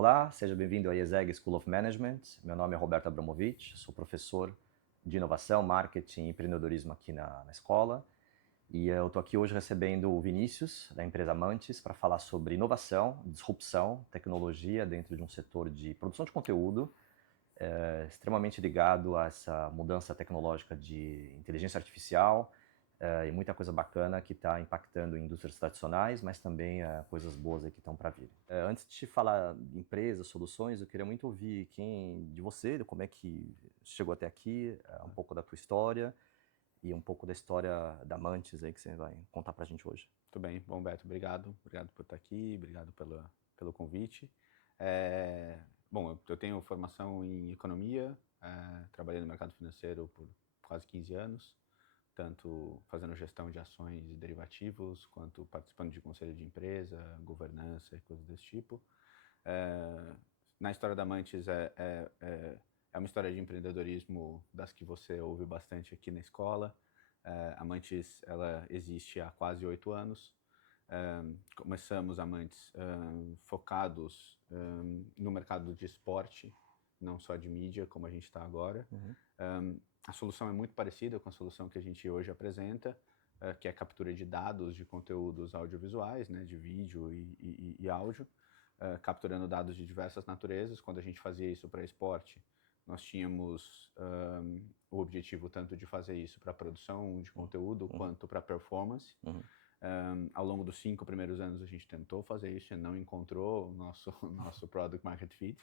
Olá, seja bem-vindo à IESEG School of Management. Meu nome é Roberto Abramovich, sou professor de inovação, marketing e empreendedorismo aqui na escola. E eu estou aqui hoje recebendo o Vinícius, da empresa Mantis, para falar sobre inovação, disrupção, tecnologia dentro de um setor de produção de conteúdo, extremamente ligado a essa mudança tecnológica de inteligência artificial, e muita coisa bacana que está impactando indústrias tradicionais, mas também coisas boas aí que estão para vir. Antes de te falar de empresas, soluções, eu queria muito ouvir de você, como é que chegou até aqui, um pouco da tua história e um pouco da história da Mantis aí que você vai contar para a gente hoje. Tudo bem. Bom, Beto, obrigado. Obrigado por estar aqui, obrigado pelo convite. Bom, eu tenho formação em economia, trabalhei no mercado financeiro por quase 15 anos, tanto fazendo gestão de ações e derivativos, quanto participando de conselho de empresa, governança e coisas desse tipo. Na história da Mantis é uma história de empreendedorismo das que você ouve bastante aqui na escola. A Mantis, ela existe há quase 8 anos. Começamos a Mantis focados no mercado de esporte, não só de mídia, como a gente está agora. A solução é muito parecida com a solução que a gente hoje apresenta, que é a captura de dados de conteúdos audiovisuais, né, de vídeo e áudio, capturando dados de diversas naturezas. Quando a gente fazia isso para esporte, nós tínhamos o objetivo tanto de fazer isso para produção de conteúdo quanto para performance. Ao longo dos 5 primeiros anos a gente tentou fazer isso e não encontrou o nosso product market fit.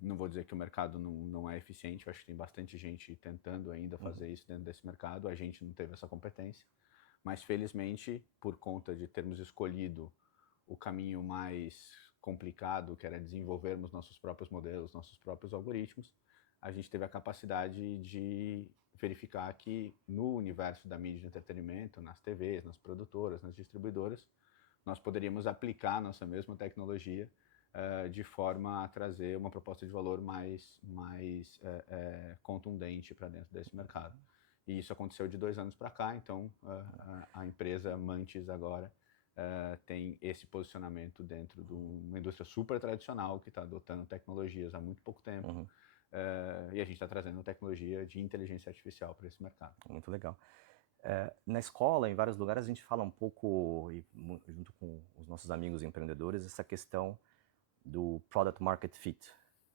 Não vou dizer que o mercado não é eficiente, eu acho que tem bastante gente tentando ainda fazer isso dentro desse mercado, a gente não teve essa competência, mas felizmente, por conta de termos escolhido o caminho mais complicado, que era desenvolvermos nossos próprios modelos, nossos próprios algoritmos, a gente teve a capacidade de verificar que no universo da mídia de entretenimento, nas TVs, nas produtoras, nas distribuidoras, nós poderíamos aplicar nossa mesma tecnologia de forma a trazer uma proposta de valor mais contundente para dentro desse mercado. E isso aconteceu de 2 anos para cá, então a empresa Mantis agora tem esse posicionamento dentro de uma indústria super tradicional que está adotando tecnologias há muito pouco tempo. E a gente está trazendo tecnologia de inteligência artificial para esse mercado. Muito legal. Na escola, em vários lugares, a gente fala um pouco, junto com os nossos amigos empreendedores, essa questão do product market fit,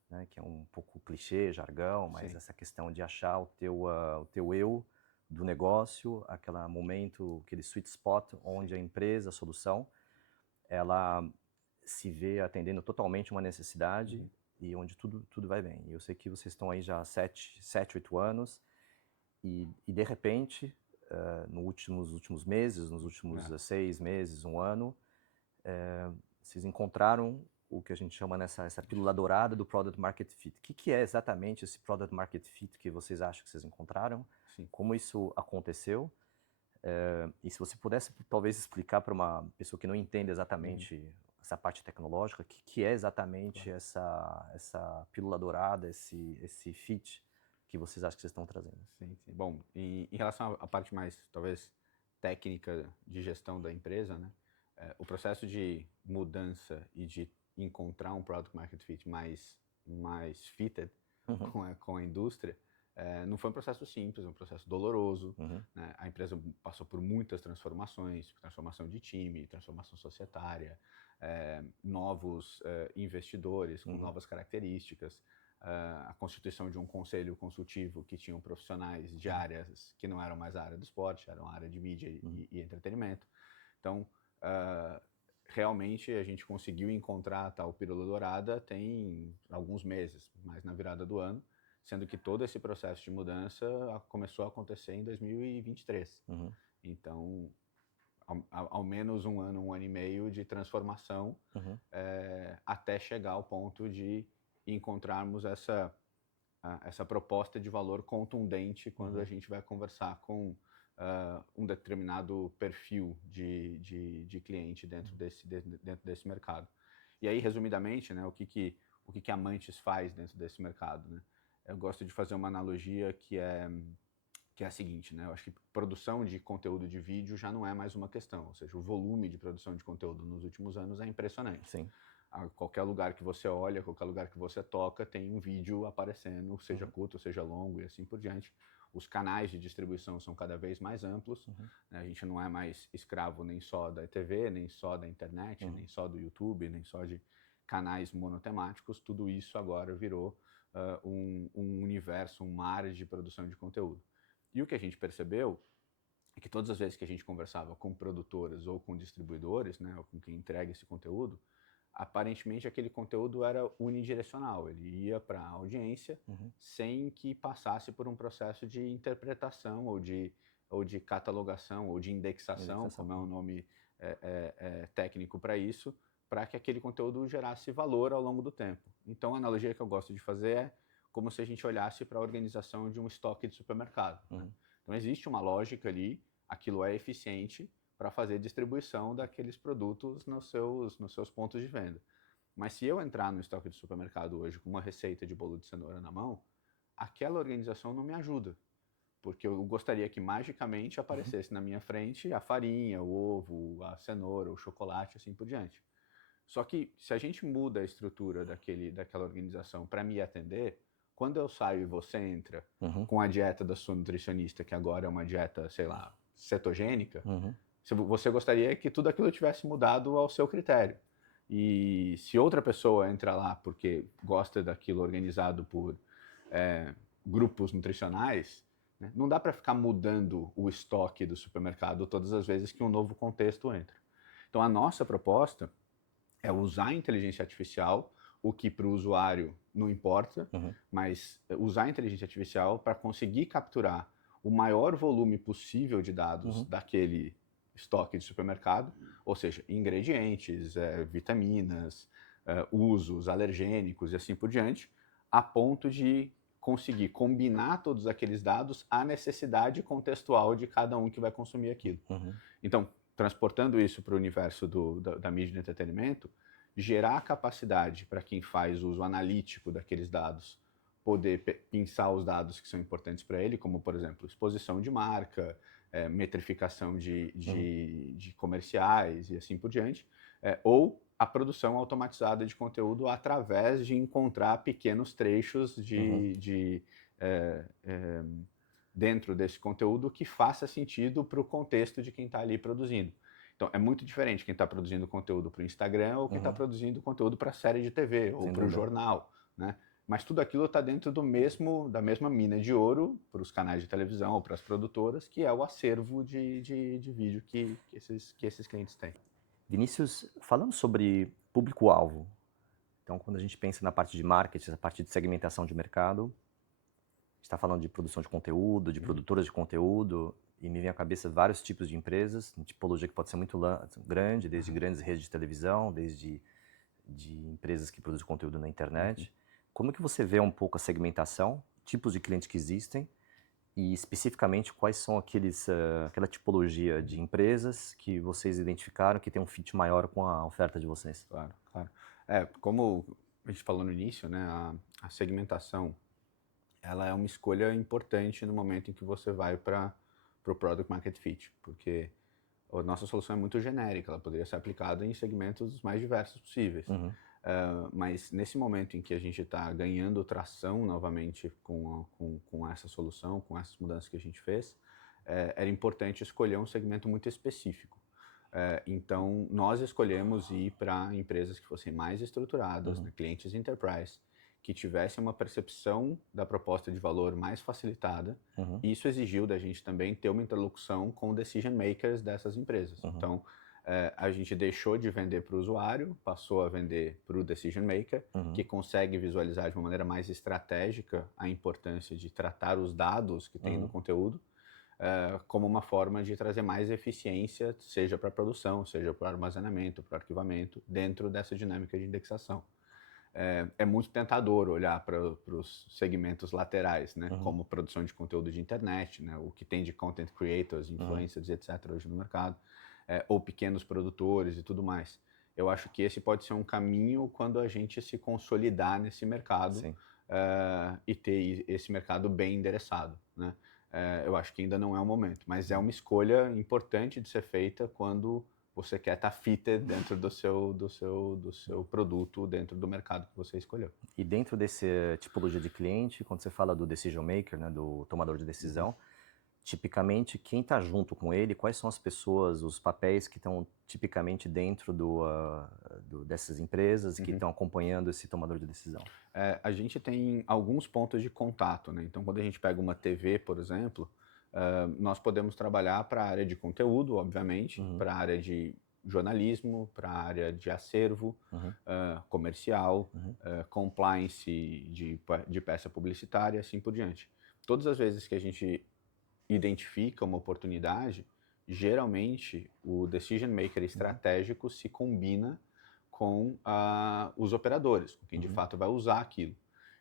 né, que é um pouco clichê, jargão, mas essa questão de achar o teu eu do negócio, aquele momento, aquele sweet spot onde a empresa, a solução, ela se vê atendendo totalmente uma necessidade e onde tudo vai bem. E eu sei que vocês estão aí já há 7, 8 anos e de repente, nos últimos meses, nos últimos 6 meses, 1 ano, vocês encontraram o que a gente chama essa pílula dourada do Product Market Fit. O que é exatamente esse Product Market Fit que vocês acham que vocês encontraram? Sim. Como isso aconteceu? E se você pudesse talvez explicar para uma pessoa que não entende exatamente essa parte tecnológica, o que é exatamente essa pílula dourada, esse fit que vocês acham que vocês estão trazendo? Sim, sim. Bom, em relação à parte mais, talvez, técnica de gestão da empresa, né? O processo de mudança e de encontrar um product market fit mais fitted com a indústria, não foi um processo simples, é um processo doloroso. Né? A empresa passou por muitas transformações, transformação de time, transformação societária, novos investidores com novas características, a constituição de um conselho consultivo que tinham profissionais de áreas que não eram mais a área do esporte, eram a área de mídia e entretenimento. Então, realmente a gente conseguiu encontrar a tal pílula dourada tem alguns meses, mais na virada do ano, sendo que todo esse processo de mudança começou a acontecer em 2023. Então, ao menos 1 ano, 1 ano e meio de transformação até chegar ao ponto de encontrarmos essa proposta de valor contundente quando a gente vai conversar com um determinado perfil de cliente dentro desse mercado. E aí, resumidamente, né, o que a Mantis faz dentro desse mercado, né? Eu gosto de fazer uma analogia que é a seguinte, né? Eu acho que produção de conteúdo de vídeo já não é mais uma questão, ou seja, o volume de produção de conteúdo nos últimos anos é impressionante. Sim. A qualquer lugar que você olha, qualquer lugar que você toca, tem um vídeo aparecendo, seja curto, seja longo e assim por diante. Os canais de distribuição são cada vez mais amplos, né? A gente não é mais escravo nem só da TV, nem só da internet, nem só do YouTube, nem só de canais monotemáticos. Tudo isso agora virou um universo, um mar de produção de conteúdo. E o que a gente percebeu é que todas as vezes que a gente conversava com produtoras ou com distribuidores, né, ou com quem entrega esse conteúdo, aparentemente aquele conteúdo era unidirecional, ele ia para a audiência sem que passasse por um processo de interpretação ou de catalogação ou de indexação, como é o nome técnico para isso, para que aquele conteúdo gerasse valor ao longo do tempo. Então a analogia que eu gosto de fazer é como se a gente olhasse para a organização de um estoque de supermercado. Né? Então existe uma lógica ali, aquilo é eficiente para fazer distribuição daqueles produtos nos seus pontos de venda. Mas se eu entrar no estoque de supermercado hoje com uma receita de bolo de cenoura na mão, aquela organização não me ajuda, porque eu gostaria que magicamente aparecesse na minha frente a farinha, o ovo, a cenoura, o chocolate, assim por diante. Só que se a gente muda a estrutura daquela organização para me atender, quando eu saio e você entra com a dieta da sua nutricionista, que agora é uma dieta, sei lá, cetogênica, você gostaria que tudo aquilo tivesse mudado ao seu critério. E se outra pessoa entra lá porque gosta daquilo organizado por grupos nutricionais, né, não dá para ficar mudando o estoque do supermercado todas as vezes que um novo contexto entra. Então a nossa proposta é usar a inteligência artificial, o que para o usuário não importa, mas usar a inteligência artificial para conseguir capturar o maior volume possível de dados daquele estoque de supermercado, ou seja, ingredientes, vitaminas, usos, alergênicos e assim por diante, a ponto de conseguir combinar todos aqueles dados à necessidade contextual de cada um que vai consumir aquilo. Então, transportando isso para o universo da mídia de entretenimento, gerar a capacidade para quem faz uso analítico daqueles dados poder pensar os dados que são importantes para ele, como, por exemplo, exposição de marca, metrificação de comerciais e assim por diante, ou a produção automatizada de conteúdo através de encontrar pequenos trechos dentro desse conteúdo que faça sentido para o contexto de quem está ali produzindo. Então, é muito diferente quem está produzindo conteúdo para o Instagram ou quem está produzindo conteúdo para série de TV ou para o jornal, né? Mas tudo aquilo está dentro da mesma mina de ouro para os canais de televisão ou para as produtoras, que é o acervo de vídeo que esses clientes têm. Vinícius, falando sobre público-alvo, então quando a gente pensa na parte de marketing, na parte de segmentação de mercado, está falando de produção de conteúdo, de produtoras de conteúdo, e me vem à cabeça vários tipos de empresas, tipologia que pode ser muito grande, desde grandes redes de televisão, desde empresas que produzem conteúdo na internet. Como que você vê um pouco a segmentação, tipos de clientes que existem, e especificamente quais são aquela tipologia de empresas que vocês identificaram que tem um fit maior com a oferta de vocês? Claro, claro. Como a gente falou no início, né, a segmentação ela é uma escolha importante no momento em que você vai para o Product Market Fit, porque a nossa solução é muito genérica, ela poderia ser aplicada em segmentos mais diversos possíveis. Mas nesse momento em que a gente está ganhando tração novamente com essa solução, com essas mudanças que a gente fez, era importante escolher um segmento muito específico. Então, nós escolhemos ir para empresas que fossem mais estruturadas, né, clientes enterprise, que tivessem uma percepção da proposta de valor mais facilitada, e isso exigiu da gente também ter uma interlocução com decision makers dessas empresas. Então, a gente deixou de vender para o usuário, passou a vender para o decision maker, que consegue visualizar de uma maneira mais estratégica a importância de tratar os dados que tem no conteúdo, como uma forma de trazer mais eficiência, seja para a produção, seja para o armazenamento, para o arquivamento, dentro dessa dinâmica de indexação. É muito tentador olhar para os segmentos laterais, né? Como produção de conteúdo de internet, né? O que tem de content creators, influencers, etc. hoje no mercado, ou pequenos produtores e tudo mais. Eu acho que esse pode ser um caminho quando a gente se consolidar nesse mercado e ter esse mercado bem endereçado, né? Eu acho que ainda não é o momento, mas é uma escolha importante de ser feita quando você quer estar fitted dentro do seu produto, dentro do mercado que você escolheu. E dentro dessa tipologia de cliente, quando você fala do decision maker, né, do tomador de decisão, tipicamente quem está junto com ele, quais são as pessoas, os papéis que estão tipicamente dentro dessas empresas que estão acompanhando esse tomador de decisão? A gente tem alguns pontos de contato, né? Então, quando a gente pega uma TV, por exemplo, nós podemos trabalhar para a área de conteúdo, obviamente, para a área de jornalismo, para a área de acervo, comercial, compliance de peça publicitária, assim por diante. Todas as vezes que a gente identifica uma oportunidade, geralmente o decision maker estratégico se combina com os operadores, com quem de fato vai usar aquilo.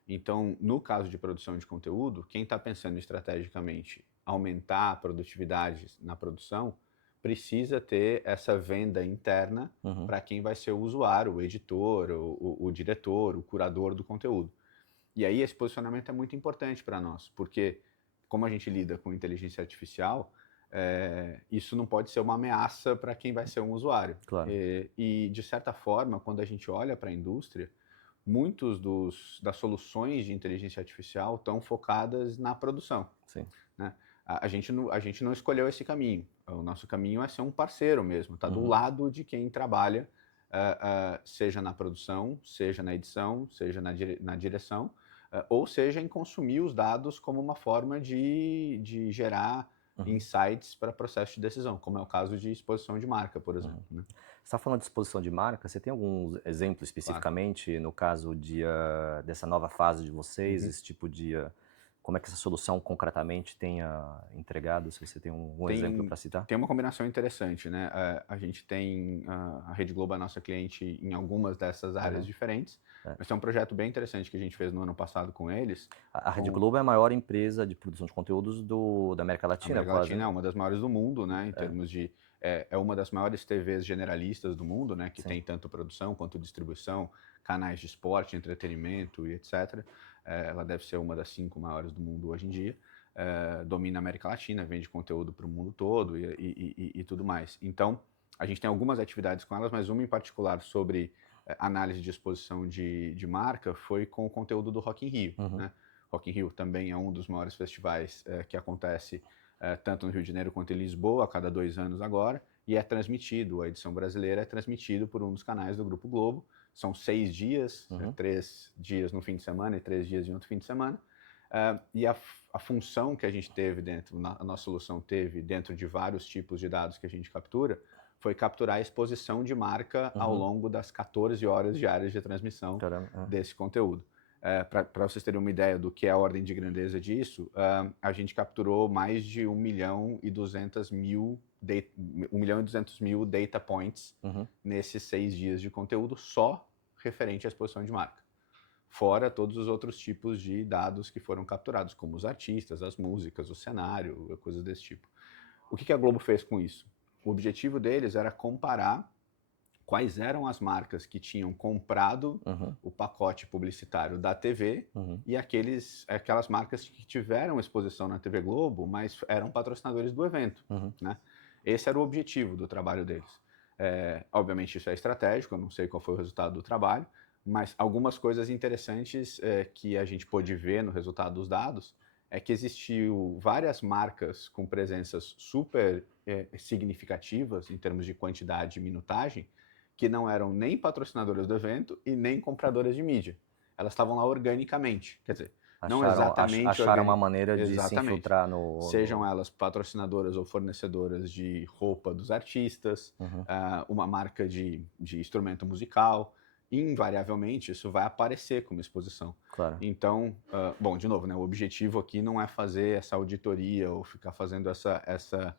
Então, no caso de produção de conteúdo, quem está pensando estrategicamente aumentar a produtividade na produção, precisa ter essa venda interna para quem vai ser o usuário, o editor, o diretor, o curador do conteúdo. E aí esse posicionamento é muito importante para nós, porque como a gente lida com inteligência artificial, isso não pode ser uma ameaça para quem vai ser um usuário. Claro. E, de certa forma, quando a gente olha para a indústria, muitos das soluções de inteligência artificial estão focadas na produção. Sim. Né? A gente não escolheu esse caminho. O nosso caminho é ser um parceiro mesmo, estar do lado de quem trabalha, seja na produção, seja na edição, seja na direção, ou seja em consumir os dados como uma forma de gerar insights para processo de decisão, como é o caso de exposição de marca, por exemplo. Né? Você está falando de exposição de marca, você tem algum exemplo especificamente, no caso dessa nova fase de vocês, esse tipo de... como é que essa solução concretamente tenha entregado, se você tem um exemplo para citar? Tem uma combinação interessante, né? A gente tem a Rede Globo, a nossa cliente, em algumas dessas áreas diferentes, mas tem um projeto bem interessante que a gente fez no ano passado com eles. A Rede Globo é a maior empresa de produção de conteúdos da América Latina, A América quase, Latina né? é uma das maiores do mundo, né? Em termos de... É uma das maiores TVs generalistas do mundo, né? Que tem tanto produção quanto distribuição, canais de esporte, entretenimento e etc. Ela deve ser uma das 5 maiores do mundo hoje em dia. Domina a América Latina, vende conteúdo para o mundo todo e tudo mais. Então, a gente tem algumas atividades com elas, mas uma em particular sobre análise de exposição de marca foi com o conteúdo do Rock in Rio. Né? Rock in Rio também é um dos maiores festivais que acontece tanto no Rio de Janeiro quanto em Lisboa, a cada 2 anos agora, e é transmitido, a edição brasileira é transmitido por um dos canais do Grupo Globo. São 6 dias, 3 dias no fim de semana e 3 dias em outro fim de semana. E a função que a gente teve a nossa solução teve dentro de vários tipos de dados que a gente captura, foi capturar a exposição de marca ao longo das 14 horas diárias de transmissão desse conteúdo. Para vocês terem uma ideia do que é a ordem de grandeza disso, a gente capturou mais de 1.200.000 data points nesses 6 dias de conteúdo só referente à exposição de marca. Fora todos os outros tipos de dados que foram capturados, como os artistas, as músicas, o cenário, coisas desse tipo. O que a Globo fez com isso? O objetivo deles era comparar quais eram as marcas que tinham comprado o pacote publicitário da TV e aquelas marcas que tiveram exposição na TV Globo, mas eram patrocinadores do evento. Né? Esse era o objetivo do trabalho deles. Obviamente isso é estratégico, eu não sei qual foi o resultado do trabalho, mas algumas coisas interessantes que a gente pôde ver no resultado dos dados é que existiu várias marcas com presenças super significativas em termos de quantidade e minutagem, que não eram nem patrocinadoras do evento e nem compradoras de mídia. Elas estavam lá organicamente, quer dizer, não exatamente... Acharam uma maneira de se infiltrar Sejam elas patrocinadoras ou fornecedoras de roupa dos artistas, uma marca de instrumento musical, invariavelmente isso vai aparecer como exposição. Claro. Então, bom, de novo, né, o objetivo aqui não é fazer essa auditoria ou ficar fazendo essa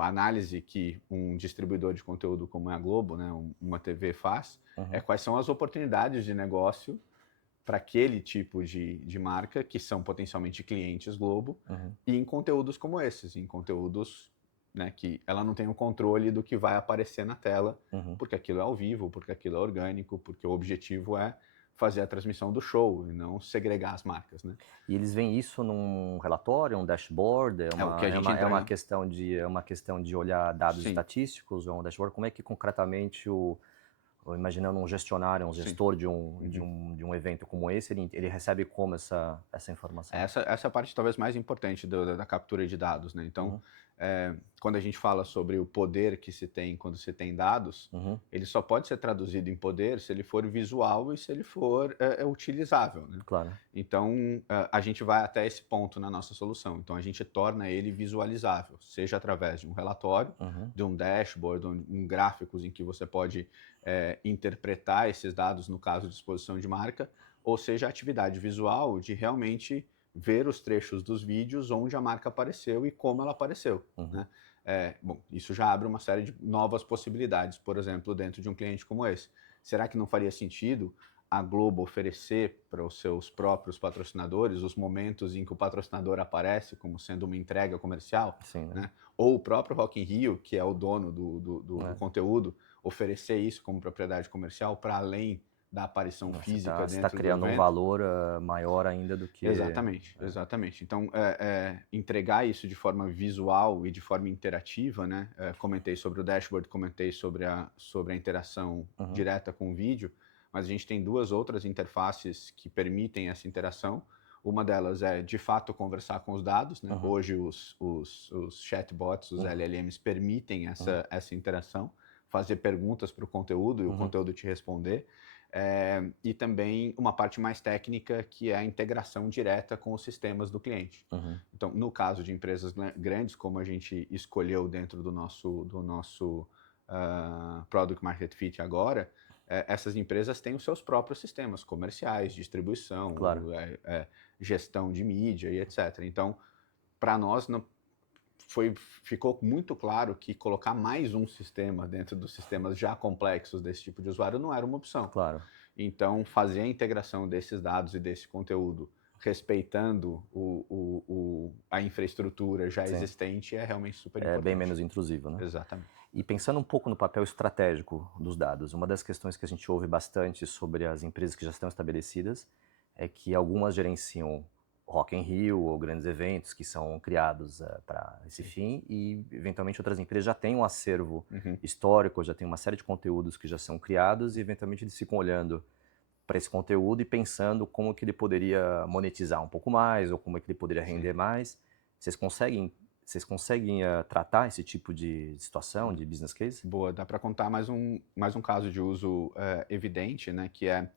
análise que um distribuidor de conteúdo como é a Globo, né, uma TV faz, quais são as oportunidades de negócio para aquele tipo de marca que são potencialmente clientes Globo e em conteúdos como esses, em conteúdos, né, que ela não tem o controle do que vai aparecer na tela, porque aquilo é ao vivo, porque aquilo é orgânico, porque o objetivo é fazer a transmissão do show e não segregar as marcas, né? E eles veem isso num relatório, um dashboard, É o que a gente é uma entra... questão de olhar dados Sim, estatísticos, ou um dashboard, como é que concretamente imaginando um gestionário, um sim. gestor Uhum. de um evento como esse, ele recebe como essa informação? Essa é a parte talvez mais importante da captura de dados, né? Então, Uhum, quando a gente fala sobre o poder que se tem quando se tem dados, uhum, ele só pode ser traduzido em poder se ele for visual e se ele for utilizável, né? claro. Então, a gente vai até esse ponto na nossa solução. Então, a gente torna ele visualizável, seja através de um relatório, Uhum, de um dashboard, gráficos em que você pode interpretar esses dados no caso de exposição de marca, ou seja, a atividade visual de realmente ver os trechos dos vídeos onde a marca apareceu e como ela apareceu, uhum, né? Bom, isso já abre uma série de novas possibilidades, por exemplo, dentro de um cliente como esse. Será que não faria sentido a Globo oferecer para os seus próprios patrocinadores os momentos em que o patrocinador aparece como sendo uma entrega comercial, sim, né? né? Ou o próprio Rock in Rio, que é o dono do É. conteúdo, oferecer isso como propriedade comercial para além da aparição Você física está dentro do criando um evento. valor maior ainda do que. Exatamente, exatamente. Então, entregar isso de forma visual e de forma interativa, né? Comentei sobre o dashboard, comentei sobre a interação Uhum, direta com o vídeo, mas a gente tem duas outras interfaces que permitem essa interação. Uma delas é, de fato, conversar com os dados, né? uhum, Hoje, os chatbots, os uhum, LLMs, permitem uhum, essa interação, fazer perguntas para o conteúdo e o uhum, conteúdo te responder. E também uma parte mais técnica, que é a integração direta com os sistemas do cliente. uhum, Então, no caso de empresas grandes, como a gente escolheu dentro do nosso Product Market Fit agora, essas empresas têm os seus próprios sistemas comerciais, distribuição, claro. gestão de mídia e etc. Então, para nós, não, ficou muito claro que colocar mais um sistema dentro dos sistemas já complexos desse tipo de usuário não era uma opção. Claro. Então, fazer a integração desses dados e desse conteúdo, respeitando a infraestrutura já Sim. existente, é realmente super É bem importante. menos intrusivo, né? Exatamente. E pensando um pouco no papel estratégico dos dados, uma das questões que a gente ouve bastante sobre as empresas que já estão estabelecidas é que algumas gerenciam Rock in Rio ou grandes eventos que são criados para esse Sim. fim e, eventualmente, outras empresas já têm um acervo Uhum. histórico, já tem uma série de conteúdos que já são criados e, eventualmente, eles ficam olhando para esse conteúdo e pensando como que ele poderia monetizar um pouco mais ou como é que ele poderia Sim. render mais. Vocês conseguem, tratar esse tipo de situação, de business case? Boa, dá para contar mais um caso de uso evidente, né, que é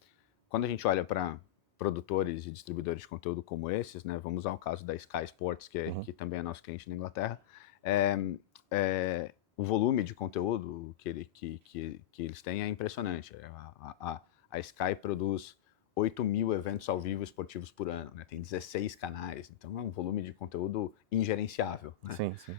quando a gente olha para produtores e distribuidores de conteúdo como esses, né, vamos ao caso da Sky Sports, Uhum, que também é nosso cliente na Inglaterra, o volume de conteúdo que eles têm é impressionante. A Sky produz 8.000 eventos ao vivo esportivos por ano, né, tem 16 canais, então é um volume de conteúdo ingerenciável, né, sim, sim.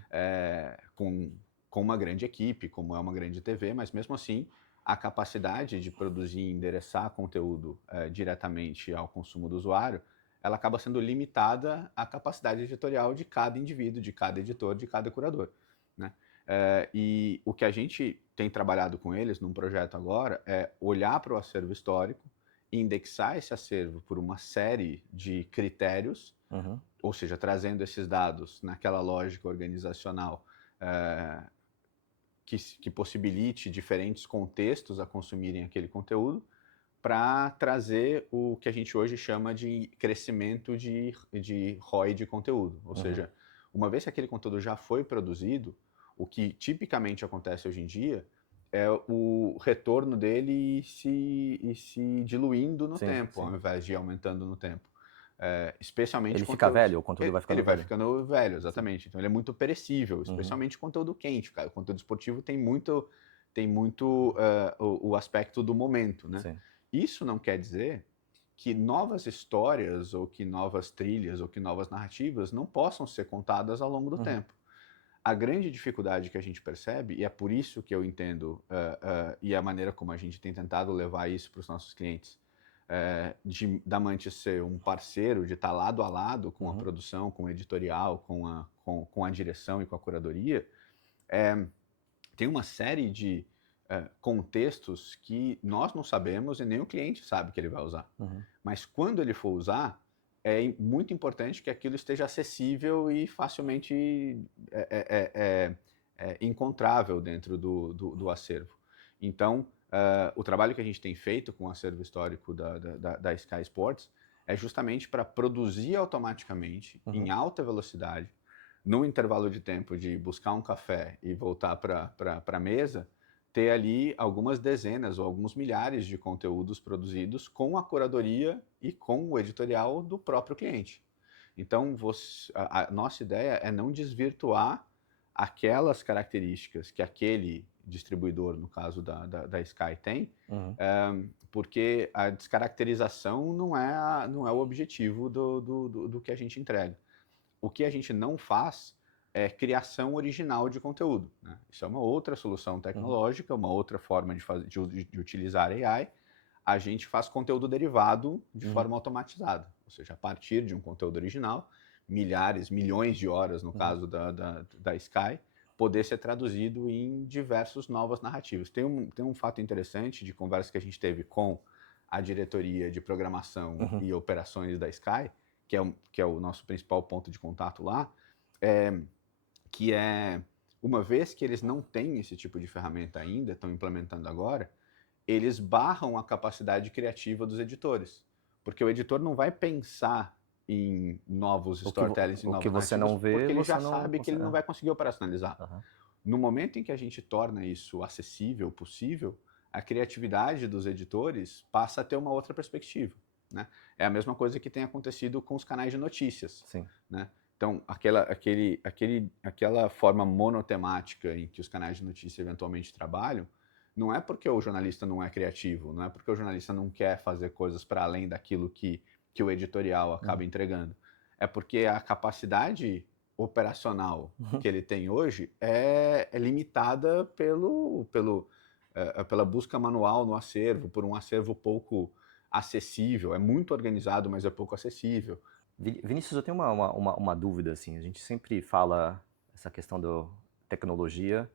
com uma grande equipe, como é uma grande TV, mas mesmo assim a capacidade de produzir e endereçar conteúdo diretamente ao consumo do usuário, ela acaba sendo limitada à capacidade editorial de cada indivíduo, de cada editor, de cada curador, né? E o que a gente tem trabalhado com eles num projeto agora é olhar para o acervo histórico, indexar esse acervo por uma série de critérios, Uhum, ou seja, trazendo esses dados naquela lógica organizacional eh, que possibilite diferentes contextos a consumirem aquele conteúdo, para trazer o que a gente hoje chama de crescimento de ROI de conteúdo. Ou uhum. seja, uma vez que aquele conteúdo já foi produzido, o que tipicamente acontece hoje em dia é o retorno dele ir se diluindo no Sim, tempo, ao sim. invés de ir aumentando no tempo. Especialmente Ele fica conteúdos. velho, o conteúdo vai Ele ficando vai velho. ficando velho, Sim. exatamente. Então ele é muito perecível, Uhum, especialmente conteúdo quente, cara. O conteúdo esportivo tem muito o aspecto do momento, né? sim. Isso não quer dizer que novas histórias, ou que novas trilhas, ou que novas narrativas não possam ser contadas ao longo do Uhum, tempo. A grande dificuldade que a gente percebe, e é por isso que eu entendo, e a maneira como a gente tem tentado levar isso para os nossos clientes, da Mantis ser um parceiro, de estar lado a lado com a uhum, produção, com o editorial, com a direção e com a curadoria, é, tem uma série de contextos que nós não sabemos e nem o cliente sabe que ele vai usar. Uhum. Mas quando ele for usar, é muito importante que aquilo esteja acessível e facilmente encontrável dentro do acervo. Então, o trabalho que a gente tem feito com o acervo histórico da Sky Sports é justamente para produzir automaticamente, em alta velocidade, num intervalo de tempo de buscar um café e voltar para a mesa, ter ali algumas dezenas ou alguns milhares de conteúdos produzidos com a curadoria e com o editorial do próprio cliente. Então, a nossa ideia é não desvirtuar aquelas características que aquele distribuidor, no caso da Sky, tem, porque a descaracterização não é o objetivo do que a gente entrega. O que a gente não faz é criação original de conteúdo, né? Isso é uma outra solução tecnológica, uma outra forma de utilizar AI. A gente faz conteúdo derivado de forma automatizada, ou seja, a partir de um conteúdo original, milhares, milhões de horas, no caso da Sky, poder ser traduzido em diversas novas narrativas. Tem um fato interessante de conversa que a gente teve com a diretoria de programação e operações da Sky, que é o nosso principal ponto de contato lá, que é, uma vez que eles não têm esse tipo de ferramenta ainda, estão implementando agora, eles barram a capacidade criativa dos editores. Porque o editor não vai pensar em novos storytellings, em O que novas você narrativas, não vê, porque ele você já não sabe que ele não vai conseguir operacionalizar. Uhum. No momento em que a gente torna isso acessível, possível, a criatividade dos editores passa a ter uma outra perspectiva, né? É a mesma coisa que tem acontecido com os canais de notícias. Sim. Né? Então, aquela forma monotemática em que os canais de notícia eventualmente trabalham, não é porque o jornalista não é criativo, não é porque o jornalista não quer fazer coisas para além daquilo que o editorial acaba entregando. É porque a capacidade operacional que ele tem hoje é limitada pela busca manual no acervo, por um acervo pouco acessível. É muito organizado, mas é pouco acessível. Vinícius, eu tenho uma dúvida, assim, a gente sempre fala essa questão da tecnologia,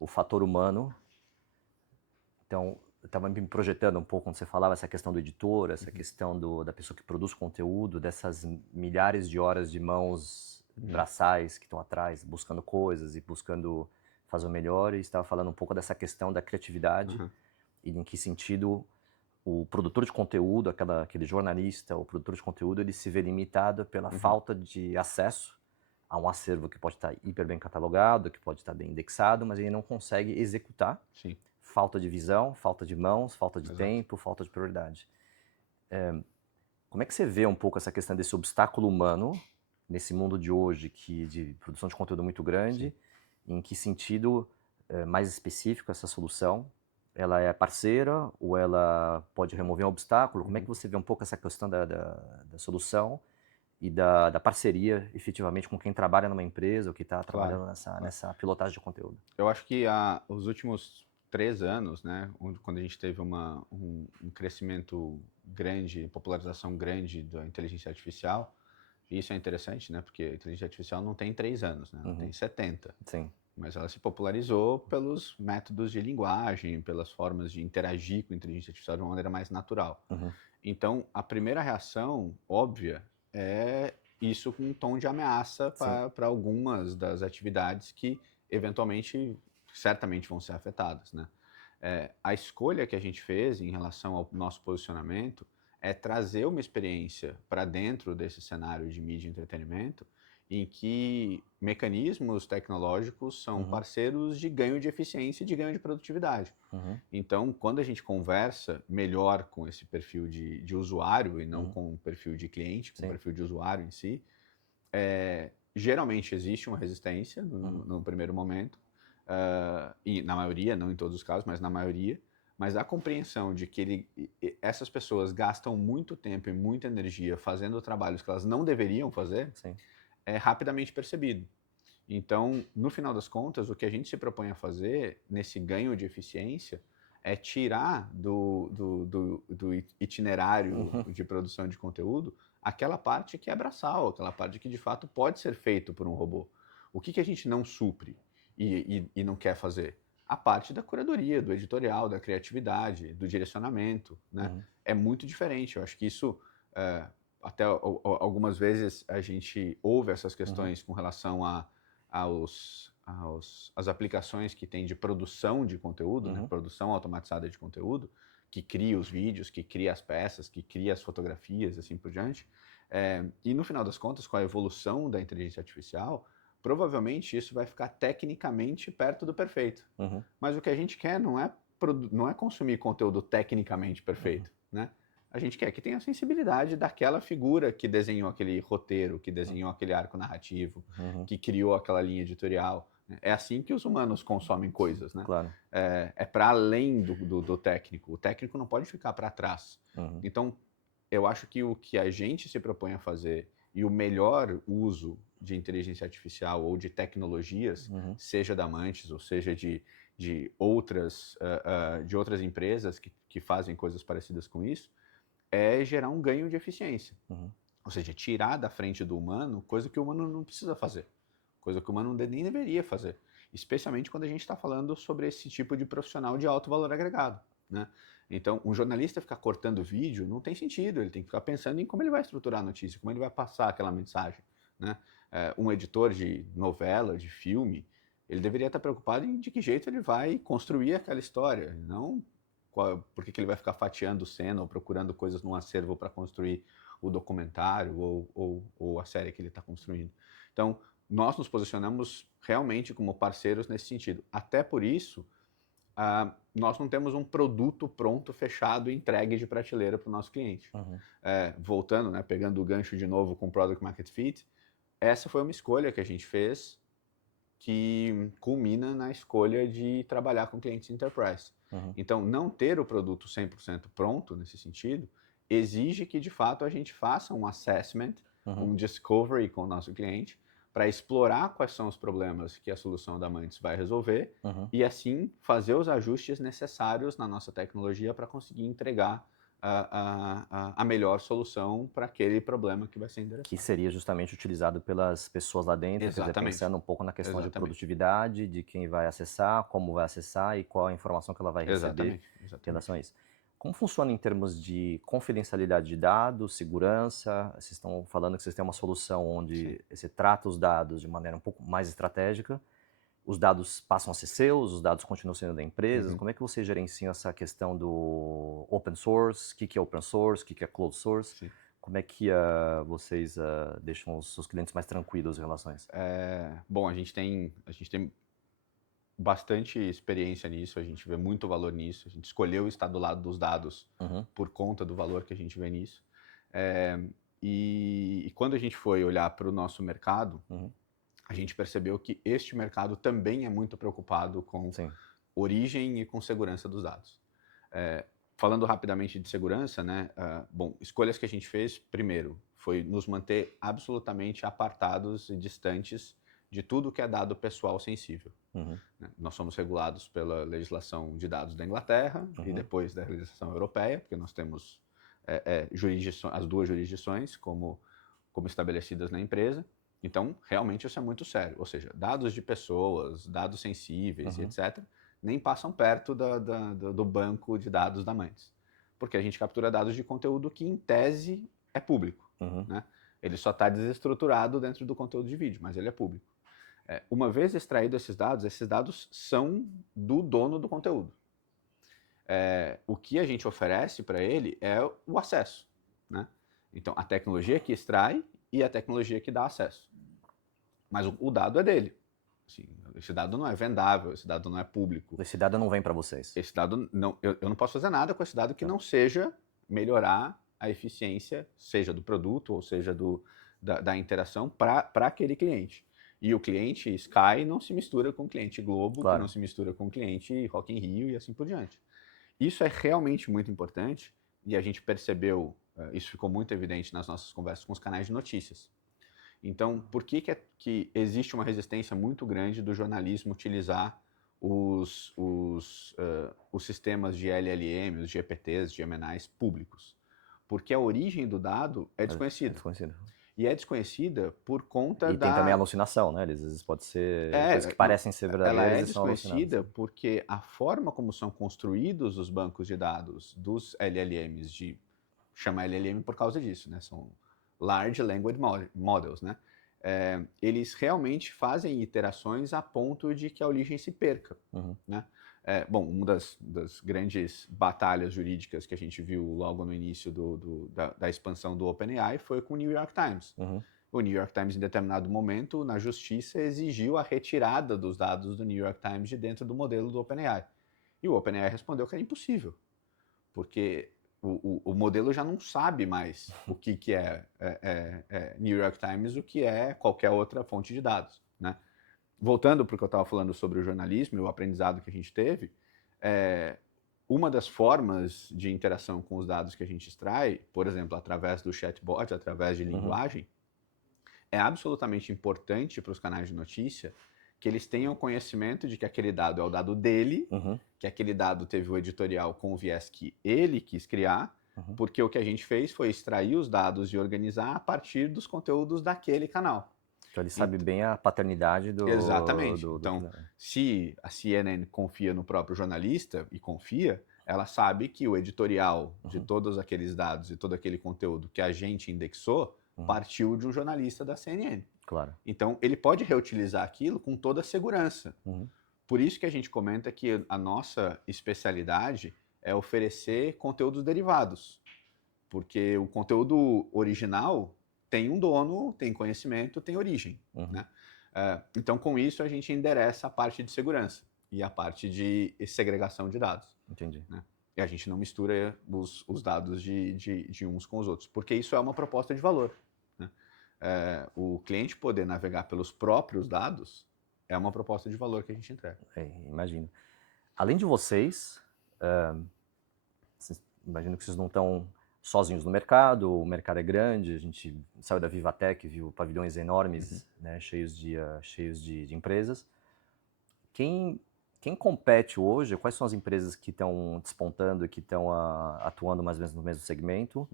o fator humano. Então, eu estava me projetando um pouco quando você falava essa questão do editor, essa questão da pessoa que produz conteúdo, dessas milhares de horas de mãos braçais que estão atrás, buscando coisas e buscando fazer o melhor, e estava falando um pouco dessa questão da criatividade e em que sentido o produtor de conteúdo, aquele jornalista, o produtor de conteúdo, ele se vê limitado pela falta de acesso a um acervo que pode estar hiper bem catalogado, que pode estar bem indexado, mas ele não consegue executar. Sim. Falta de visão, falta de mãos, falta de tempo, falta de prioridade. Como é que você vê um pouco essa questão desse obstáculo humano nesse mundo de hoje, de produção de conteúdo muito grande? Sim. Em que sentido mais específico essa solução? Ela é parceira ou ela pode remover um obstáculo? Como é que você vê um pouco essa questão da solução e da parceria, efetivamente, com quem trabalha numa empresa ou que está trabalhando nessa pilotagem de conteúdo? Eu acho que os últimos 3 anos, né, quando a gente teve um crescimento grande, popularização grande da inteligência artificial, e isso é interessante, né, porque a inteligência artificial não tem 3 anos, né, ela tem 70. Sim. Mas ela se popularizou pelos métodos de linguagem, pelas formas de interagir com a inteligência artificial de uma maneira mais natural. Então, a primeira reação óbvia é isso com um tom de ameaça para algumas das atividades que, eventualmente, certamente vão ser afetadas, né? A escolha que a gente fez em relação ao nosso posicionamento é trazer uma experiência para dentro desse cenário de mídia e entretenimento em que mecanismos tecnológicos são parceiros de ganho de eficiência e de ganho de produtividade. Então, quando a gente conversa melhor com esse perfil de usuário e não com o perfil de cliente, com o perfil de usuário em si, geralmente existe uma resistência no primeiro momento, e na maioria, não em todos os casos, mas na maioria, mas a compreensão de que essas pessoas gastam muito tempo e muita energia fazendo trabalhos que elas não deveriam fazer, é rapidamente percebido. Então, no final das contas, o que a gente se propõe a fazer nesse ganho de eficiência é tirar do itinerário de produção de conteúdo aquela parte que é braçal, aquela parte que de fato pode ser feito por um robô. O que a gente não supre e não quer fazer? a parte da curadoria, do editorial, da criatividade, do direcionamento, né? Uhum. É muito diferente. Eu acho que isso, até algumas vezes a gente ouve essas questões com relação às aplicações que tem de produção de conteúdo, né? Produção automatizada de conteúdo, que cria os vídeos, que cria as peças, que cria as fotografias, assim por diante. E no final das contas, com a evolução da inteligência artificial, provavelmente isso vai ficar tecnicamente perto do perfeito. Mas o que a gente quer não é consumir conteúdo tecnicamente perfeito, né? A gente quer que tenha a sensibilidade daquela figura que desenhou aquele roteiro, que desenhou aquele arco narrativo, que criou aquela linha editorial. É assim que os humanos consomem coisas, né? Claro. É para além do técnico. O técnico não pode ficar para trás. Então, eu acho que o que a gente se propõe a fazer e o melhor uso de inteligência artificial ou de tecnologias, seja da Mantis ou seja de outras empresas que fazem coisas parecidas com isso, é gerar um ganho de eficiência. Ou seja, tirar da frente do humano coisa que o humano não precisa fazer, coisa que o humano nem deveria fazer, especialmente quando a gente está falando sobre esse tipo de profissional de alto valor agregado, né? Então, um jornalista ficar cortando vídeo não tem sentido, ele tem que ficar pensando em como ele vai estruturar a notícia, como ele vai passar aquela mensagem, né? Um editor de novela, de filme, ele deveria estar preocupado em de que jeito ele vai construir aquela história, não por que ele vai ficar fatiando cena ou procurando coisas num acervo para construir o documentário ou a série que ele está construindo. Então, nós nos posicionamos realmente como parceiros nesse sentido. Até por isso, nós não temos um produto pronto, fechado, entregue de prateleira para o nosso cliente. Voltando, né, pegando o gancho de novo com o Product Market Fit, essa foi uma escolha que a gente fez que culmina na escolha de trabalhar com clientes enterprise. Então, não ter o produto 100% pronto nesse sentido exige que, de fato, a gente faça um assessment, um discovery com o nosso cliente, para explorar quais são os problemas que a solução da Mantis vai resolver e, assim, fazer os ajustes necessários na nossa tecnologia para conseguir entregar a melhor solução para aquele problema que vai ser endereçado. Que seria justamente utilizado pelas pessoas lá dentro, quer dizer, pensando um pouco na questão de produtividade, de quem vai acessar, como vai acessar e qual a informação que ela vai receber em relação a isso. Como funciona em termos de confidencialidade de dados, segurança? Vocês estão falando que vocês têm uma solução onde você trata os dados de maneira um pouco mais estratégica, os dados passam a ser seus, os dados continuam sendo da empresa. Como é que vocês gerenciam essa questão do open source? O que é open source? O que é closed source? Como é que vocês deixam os seus clientes mais tranquilos em relação a isso? Bom, a gente tem bastante experiência nisso, a gente vê muito valor nisso, a gente escolheu estar do lado dos dados por conta do valor que a gente vê nisso. E quando a gente foi olhar para o nosso mercado, a gente percebeu que este mercado também é muito preocupado com origem e com segurança dos dados. Falando rapidamente de segurança, né? Bom, escolhas que a gente fez, primeiro, foi nos manter absolutamente apartados e distantes de tudo que é dado pessoal sensível. Nós somos regulados pela legislação de dados da Inglaterra e depois da legislação europeia, porque nós temos as duas jurisdições como estabelecidas na empresa. Então, realmente isso é muito sério. Ou seja, dados de pessoas, dados sensíveis e etc., nem passam perto do banco de dados da Mantis. Porque a gente captura dados de conteúdo que, em tese, é público. Né? Ele só está desestruturado dentro do conteúdo de vídeo, mas ele é público. Uma vez extraído esses dados são do dono do conteúdo. O que a gente oferece para ele é o acesso. Né? Então, a tecnologia que extrai e a tecnologia que dá acesso. Mas o dado é dele. Assim, esse dado não é vendável, esse dado não é público. Esse dado não vem para vocês. Esse dado não, eu não posso fazer nada com esse dado que não seja melhorar a eficiência, seja do produto ou seja da interação para aquele cliente. E o cliente Sky não se mistura com o cliente Globo, que não se mistura com o cliente Rock in Rio e assim por diante. Isso é realmente muito importante e a gente percebeu, isso ficou muito evidente nas nossas conversas com os canais de notícias. Então, por que existe uma resistência muito grande do jornalismo utilizar os sistemas de LLM, os GPTs, GMNAs públicos? Porque a origem do dado é desconhecida. E é desconhecida por conta E tem também da... alucinação, né? Às vezes pode ser coisas que Não, parecem ser ela verdadeiras é e são alucinadas. desconhecida porque a forma como são construídos os bancos de dados dos LLMs, chama LLM por causa disso, né? São Large Language Models, né? Eles realmente fazem iterações a ponto de que a origem se perca, Uhum. né? Bom, uma das grandes batalhas jurídicas que a gente viu logo no início da expansão do OpenAI foi com o New York Times. Uhum. O New York Times, em determinado momento, na justiça, exigiu a retirada dos dados do New York Times de dentro do modelo do OpenAI. E o OpenAI respondeu que era impossível, porque o modelo já não sabe mais o que é New York Times, o que é qualquer outra fonte de dados, né? Voltando para o que eu estava falando sobre o jornalismo e o aprendizado que a gente teve, uma das formas de interação com os dados que a gente extrai, por exemplo, através do chatbot, através de linguagem, é absolutamente importante para os canais de notícia que eles tenham conhecimento de que aquele dado é o dado dele, Uhum. que aquele dado teve o editorial com o viés que ele quis criar, porque o que a gente fez foi extrair os dados e organizar a partir dos conteúdos daquele canal. Então ele sabe bem a paternidade Exatamente. do Então, se a CNN confia no próprio jornalista, e confia, ela sabe que o editorial de todos aqueles dados e todo aquele conteúdo que a gente indexou partiu de um jornalista da CNN. Claro. Então, ele pode reutilizar aquilo com toda a segurança. Por isso que a gente comenta que a nossa especialidade é oferecer conteúdos derivados. Porque o conteúdo original tem um dono, tem conhecimento, tem origem, né? Então, com isso, a gente endereça a parte de segurança e a parte de segregação de dados. Entendi. Né? E a gente não mistura os dados de uns com os outros, porque isso é uma proposta de valor. Né? O cliente poder navegar pelos próprios dados é uma proposta de valor que a gente entrega. Imagino. Além de vocês, imagino que vocês não estão sozinhos no mercado, o mercado é grande, a gente saiu da Vivatech, viu pavilhões enormes, né, cheios de empresas. Quem compete hoje, quais são as empresas que estão despontando e que estão atuando mais ou menos no mesmo segmento?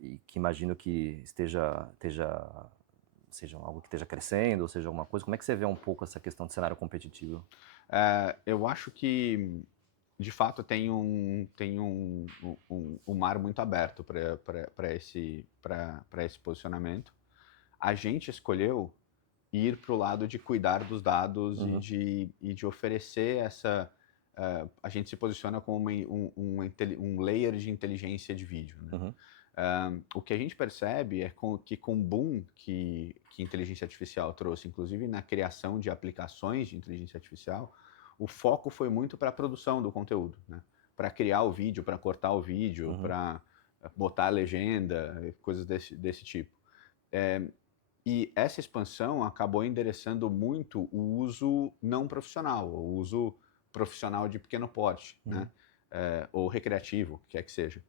E que imagino que seja algo que esteja crescendo, ou seja alguma coisa. Como é que você vê um pouco essa questão de cenário competitivo? Eu acho que, de fato, tem um mar muito aberto para esse posicionamento. A gente escolheu ir para o lado de cuidar dos dados e de oferecer essa... a gente se posiciona como um layer de inteligência de vídeo. Né? O que a gente percebe é que com o boom que inteligência artificial trouxe, inclusive na criação de aplicações de inteligência artificial, o foco foi muito para a produção do conteúdo, né? Para criar o vídeo, para cortar o vídeo, para botar a legenda, coisas desse tipo. E essa expansão acabou endereçando muito o uso não profissional, o uso profissional de pequeno porte, né? Ou recreativo, quer que seja.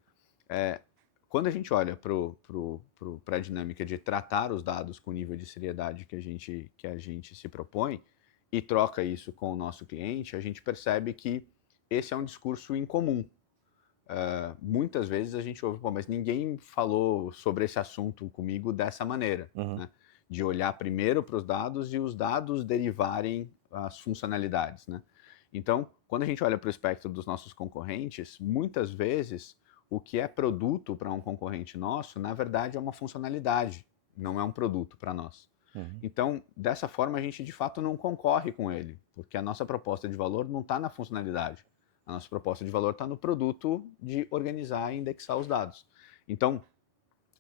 Quando a gente olha para a dinâmica de tratar os dados com o nível de seriedade que a gente se propõe e troca isso com o nosso cliente, a gente percebe que esse é um discurso incomum. Muitas vezes a gente ouve, mas ninguém falou sobre esse assunto comigo dessa maneira, né? De olhar primeiro para os dados e os dados derivarem as funcionalidades, né? Então, quando a gente olha para o espectro dos nossos concorrentes, muitas vezes o que é produto para um concorrente nosso, na verdade, é uma funcionalidade, não é um produto para nós. Então, dessa forma, a gente de fato não concorre com ele, porque a nossa proposta de valor não está na funcionalidade. A nossa proposta de valor está no produto de organizar e indexar os dados. Então,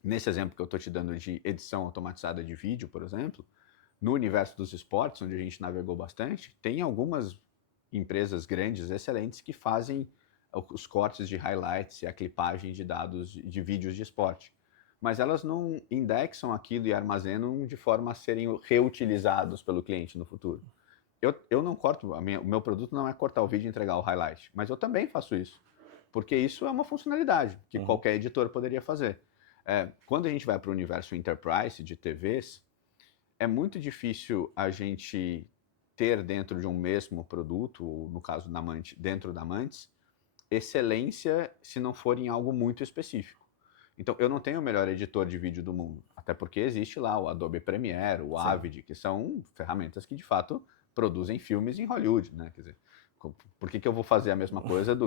nesse exemplo que eu estou te dando de edição automatizada de vídeo, por exemplo, no universo dos esportes, onde a gente navegou bastante, tem algumas empresas grandes, excelentes, que fazem os cortes de highlights e a clipagem de dados de vídeos de esporte. Mas elas não indexam aquilo e armazenam de forma a serem reutilizados pelo cliente no futuro. Eu não corto, o meu produto não é cortar o vídeo e entregar o highlight, mas eu também faço isso, porque isso é uma funcionalidade que qualquer editor poderia fazer. Quando a gente vai para o universo enterprise de TVs, é muito difícil a gente ter dentro de um mesmo produto, ou no caso dentro da Mantis, excelência se não for em algo muito específico. Então, eu não tenho o melhor editor de vídeo do mundo, até porque existe lá o Adobe Premiere, o Sim. Avid, que são ferramentas que, de fato, produzem filmes em Hollywood, né? Quer dizer, por que eu vou fazer a mesma coisa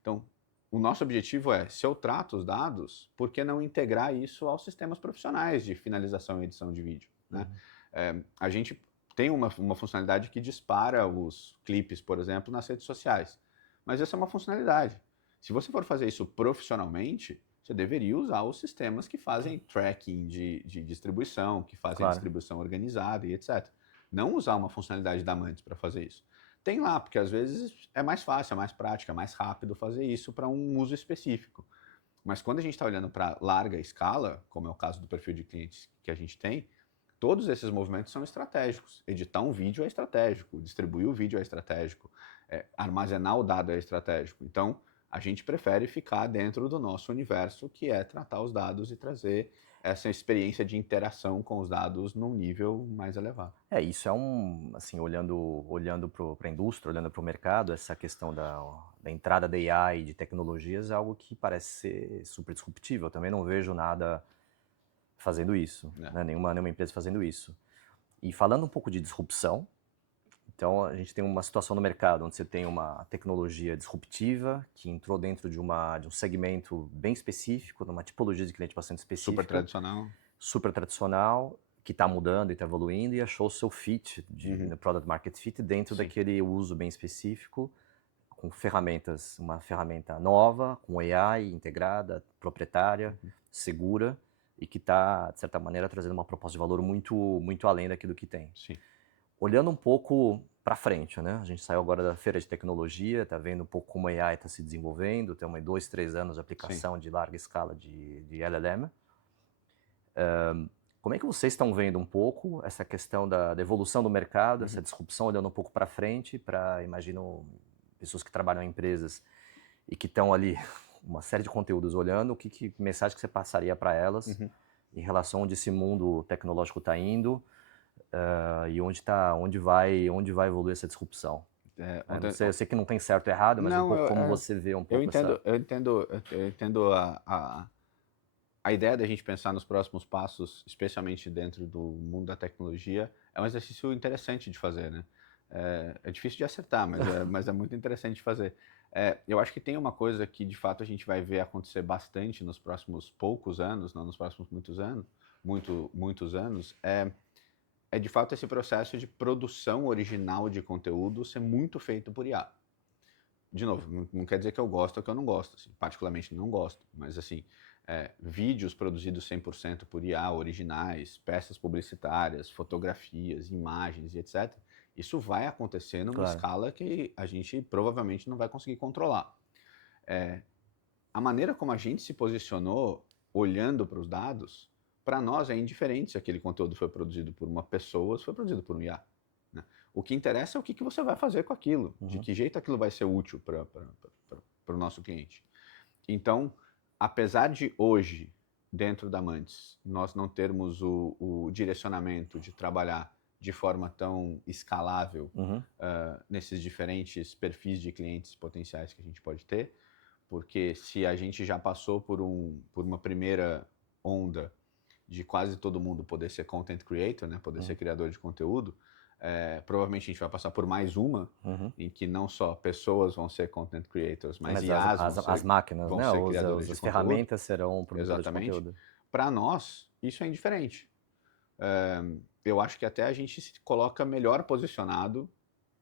Então, o nosso objetivo é, se eu trato os dados, por que não integrar isso aos sistemas profissionais de finalização e edição de vídeo, né? A gente tem uma funcionalidade que dispara os clipes, por exemplo, nas redes sociais, mas essa é uma funcionalidade. Se você for fazer isso profissionalmente, você deveria usar os sistemas que fazem tracking de distribuição, que fazem a Claro. distribuição organizada e etc. Não usar uma funcionalidade da Mantis para fazer isso. Tem lá, porque às vezes é mais fácil, é mais prático, é mais rápido fazer isso para um uso específico. Mas quando a gente está olhando para larga escala, como é o caso do perfil de clientes que a gente tem, todos esses movimentos são estratégicos. Editar um vídeo é estratégico, distribuir o vídeo é estratégico, armazenar o dado é estratégico. Então, a gente prefere ficar dentro do nosso universo, que é tratar os dados e trazer essa experiência de interação com os dados num nível mais elevado. Isso é assim, olhando para a indústria, olhando para o mercado, essa questão da entrada da AI e de tecnologias é algo que parece ser super disruptivo. Eu também não vejo nada fazendo isso, né? Nenhuma empresa fazendo isso. E falando um pouco de disrupção, então a gente tem uma situação no mercado onde você tem uma tecnologia disruptiva que entrou dentro de um segmento bem específico, numa tipologia de cliente bastante específica. Super tradicional, que está mudando e está evoluindo, e achou o seu fit, no Product Market Fit, dentro daquele uso bem específico, com ferramentas, uma ferramenta nova, com AI integrada, proprietária, segura, e que está, de certa maneira, trazendo uma proposta de valor muito, muito além daquilo que tem. Sim. Olhando um pouco para frente, né? A gente saiu agora da feira de tecnologia, está vendo um pouco como a AI está se desenvolvendo, tem 2, 3 anos de aplicação de larga escala de LLM. Como é que vocês estão vendo um pouco essa questão da evolução do mercado, essa disrupção, olhando um pouco para frente, imagino, pessoas que trabalham em empresas e que estão ali, uma série de conteúdos olhando, que mensagem que você passaria para elas em relação a onde esse mundo tecnológico está indo e onde vai evoluir essa disrupção? Eu sei que não tem certo ou errado, mas um pouco como você vê um pouco eu entendo a ideia da gente pensar nos próximos passos, especialmente dentro do mundo da tecnologia, é um exercício interessante de fazer, né? É difícil de acertar, mas é muito interessante de fazer. Eu acho que tem uma coisa que, de fato, a gente vai ver acontecer bastante nos próximos poucos anos, não nos próximos muitos anos, é de fato esse processo de produção original de conteúdo ser muito feito por IA. De novo, não quer dizer que eu gosto ou que eu não gosto, assim, particularmente não gosto, mas assim, vídeos produzidos 100% por IA, originais, peças publicitárias, fotografias, imagens e etc. Isso vai acontecer numa escala que a gente provavelmente não vai conseguir controlar. A maneira como a gente se posicionou olhando para os dados, para nós é indiferente se aquele conteúdo foi produzido por uma pessoa ou se foi produzido por um IA. Né? O que interessa é o que você vai fazer com aquilo, de que jeito aquilo vai ser útil para o nosso cliente. Então, apesar de hoje, dentro da Mantis, nós não termos o direcionamento de trabalhar de forma tão escalável nesses diferentes perfis de clientes potenciais que a gente pode ter, porque se a gente já passou por uma primeira onda de quase todo mundo poder ser content creator, né, poder ser criador de conteúdo, provavelmente a gente vai passar por mais uma, em que não só pessoas vão ser content creators, mas IAs as máquinas, vão né? ser criadores de As conteúdo. ferramentas serão produtoras de conteúdo. Para nós, isso é indiferente. Eu acho que até a gente se coloca melhor posicionado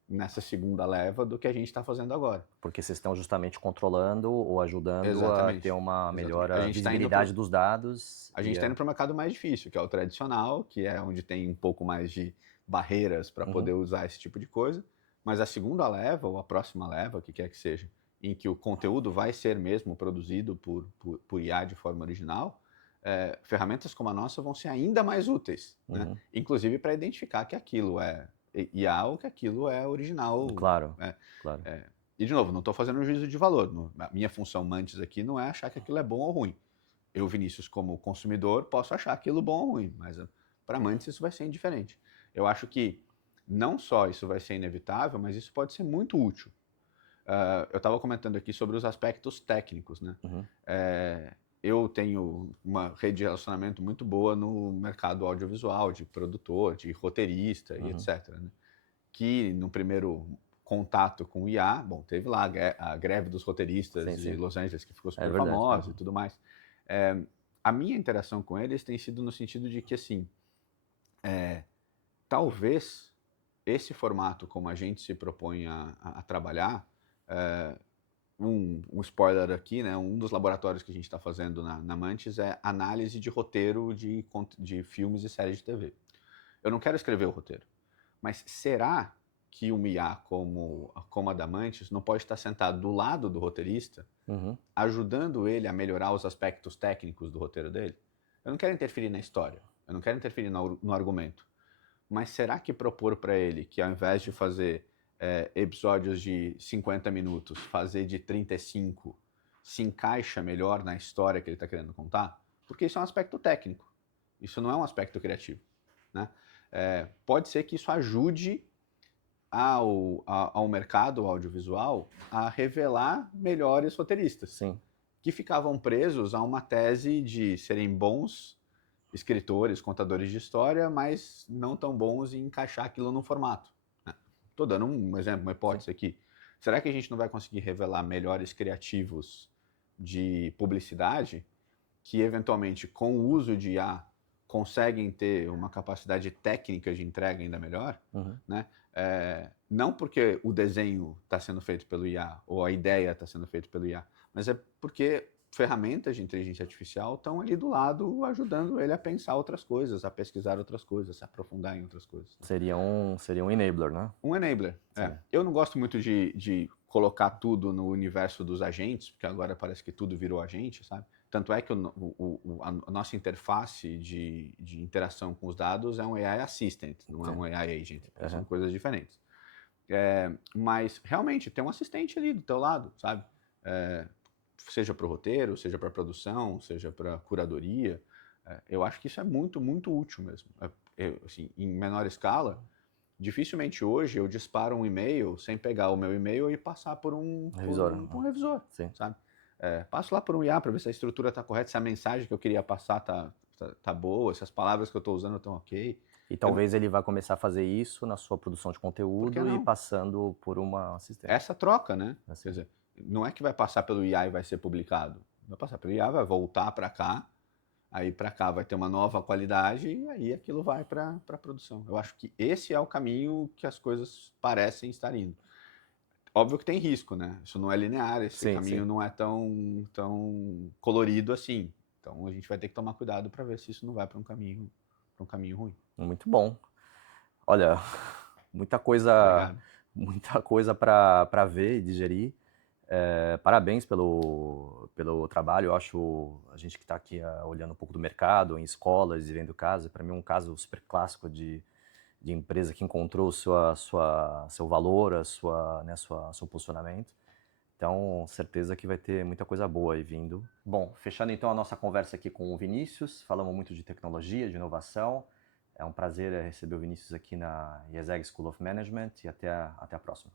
nessa segunda leva do que a gente está fazendo agora. Porque vocês estão justamente controlando ou ajudando a ter uma melhor visibilidade dos dados. A gente está indo para o mercado mais difícil, que é o tradicional, que é onde tem um pouco mais de barreiras para poder usar esse tipo de coisa. Mas a segunda leva, ou a próxima leva, o que quer que seja, em que o conteúdo vai ser mesmo produzido por IA de forma original, ferramentas como a nossa vão ser ainda mais úteis, né? Inclusive para identificar que aquilo é IA ou que aquilo é original. Claro. E, de novo, não estou fazendo um juízo de valor. A minha função Mantis aqui não é achar que aquilo é bom ou ruim. Eu, Vinícius, como consumidor, posso achar aquilo bom ou ruim, mas para Mantis isso vai ser indiferente. Eu acho que não só isso vai ser inevitável, mas isso pode ser muito útil. Eu estava comentando aqui sobre os aspectos técnicos, né? eu tenho uma rede de relacionamento muito boa no mercado audiovisual, de produtor, de roteirista e Uhum. etc, né? Que no primeiro contato com o IA, bom, teve lá a greve dos roteiristas Sim, de sim. Los Angeles, que ficou É super verdade. famosa e Uhum. tudo mais. Eh, a minha interação com eles tem sido no sentido de que, assim, talvez esse formato como a gente se propõe a trabalhar, eh, um spoiler aqui, né? Um dos laboratórios que a gente está fazendo na Mantis é análise de roteiro de filmes e séries de TV. Eu não quero escrever o roteiro, mas será que uma IA como a da Mantis não pode estar sentado do lado do roteirista, Uhum. ajudando ele a melhorar os aspectos técnicos do roteiro dele? Eu não quero interferir na história, eu não quero interferir no argumento, mas será que propor para ele que ao invés de fazer episódios de 50 minutos, fazer de 35, se encaixa melhor na história que ele está querendo contar? Porque isso é um aspecto técnico, isso não é um aspecto criativo, né? Pode ser que isso ajude ao mercado audiovisual a revelar melhores roteiristas, Sim. que ficavam presos a uma tese de serem bons escritores, contadores de história, mas não tão bons em encaixar aquilo num formato. Estou dando um exemplo, uma Sim. hipótese aqui. Será que a gente não vai conseguir revelar melhores criativos de publicidade que, eventualmente, com o uso de IA, conseguem ter uma capacidade técnica de entrega ainda melhor? Uhum. Né? Não porque o desenho está sendo feito pelo IA ou a ideia está sendo feita pelo IA, mas é porque ferramentas de inteligência artificial estão ali do lado ajudando ele a pensar outras coisas, a pesquisar outras coisas, a se aprofundar em outras coisas. Né? Seria um enabler, né? Um enabler. Sim. Eu não gosto muito de colocar tudo no universo dos agentes, porque agora parece que tudo virou agente, sabe? Tanto é que a nossa interface de interação com os dados é um AI Assistant, não é Sim. um AI Agent, porque são Uhum. coisas diferentes. Mas, realmente, tem um assistente ali do teu lado, sabe? Seja para o roteiro, seja para a produção, seja para a curadoria. Eu acho que isso é muito, muito útil mesmo. Assim, em menor escala, dificilmente hoje eu disparo um e-mail sem pegar o meu e-mail e passar por um, por Revisor. um, por um revisor, Sim. sabe? Passo lá por um IA para ver se a estrutura está correta, se a mensagem que eu queria passar tá boa, se as palavras que eu estou usando estão ok. E Eu não- talvez ele vá começar a fazer isso na sua produção de Por que conteúdo e não? passando por uma assistente. Essa troca, né? Quer Assim. dizer, não é que vai passar pelo IA e vai ser publicado. Vai passar pelo IA, vai voltar para cá, aí para cá vai ter uma nova qualidade e aí aquilo vai para a produção. Eu acho que esse é o caminho que as coisas parecem estar indo. Óbvio que tem risco, né? Isso não é linear, esse Sim, sim. caminho não é tão colorido assim. Então a gente vai ter que tomar cuidado para ver se isso não vai para um caminho ruim. Muito bom. Olha, muita coisa, Obrigado. muita coisa para ver e digerir. Parabéns pelo trabalho. Eu acho a gente que está aqui olhando um pouco do mercado, em escolas e vendo casos, para mim é um caso super clássico de empresa que encontrou seu valor, seu posicionamento. Então, certeza que vai ter muita coisa boa aí vindo. Bom, fechando então a nossa conversa aqui com o Vinícius, falamos muito de tecnologia, de inovação. É um prazer receber o Vinícius aqui na IESEG School of Management e até a próxima.